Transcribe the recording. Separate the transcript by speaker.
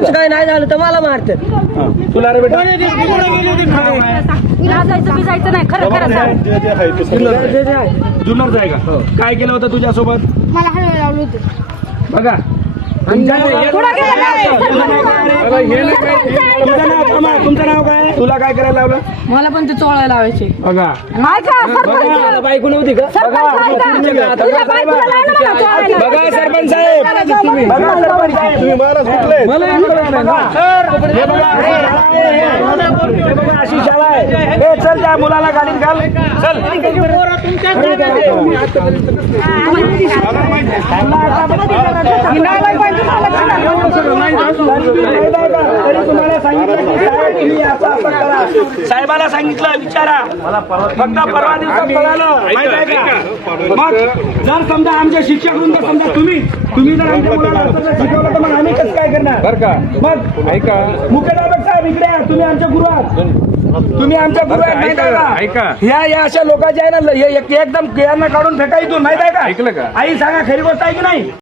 Speaker 1: आमचं काय नाही झालं तर मला मारतात.
Speaker 2: हा. तुला रे बेटा.
Speaker 3: लाजायचं बिजायचं नाही खरं खरं सांग.
Speaker 2: आहे का? काय केलं होतं तुझ्यासोबत?
Speaker 4: मला लावलं होतं.
Speaker 2: बघा. तुमच्या- तुझं नाव थांबा, तुमचं नाव काय? तुला काय करायला लावलं?
Speaker 3: मला पण ते चोळायला लावायचे.
Speaker 2: बघा.
Speaker 1: बघा. बायको नव्हती का?
Speaker 2: बघा. साहेब तुम्ही महाराज कुठले अशी शाळा आहे. हे चल त्या मुलाला गाडीत घाल. चल. तरी तुम्हाला सांगितलं की साहेब तुम्ही असं असं करा साहेबाला सांगितलं विचारा. फक्त परवा दिवसात कळालं. माहीत आहे का? मग जर समजा आमचे शिक्षक वृंद समजा तुम्ही तुम्ही जर आमच्या मुलाला असं जर शिकवलं तर मग आम्ही कसं काय करणार?
Speaker 5: बर का?
Speaker 2: मग
Speaker 5: ऐका.
Speaker 2: मुख्याध्यापक साहेब इकडे या. तुम्ही आमच्या गुरु आहात तुम्ही आमच्या गुरु आहेत माहीत आहे
Speaker 5: ऐका, ऐका.
Speaker 2: का ह्या या अशा लोकांच्या आहे ना हे एक- एकदम यांना काढून फेका इथून माहीत आहे का?
Speaker 5: ऐकलं का?
Speaker 2: आई सांगा खरी गोष्ट आहे की नाही?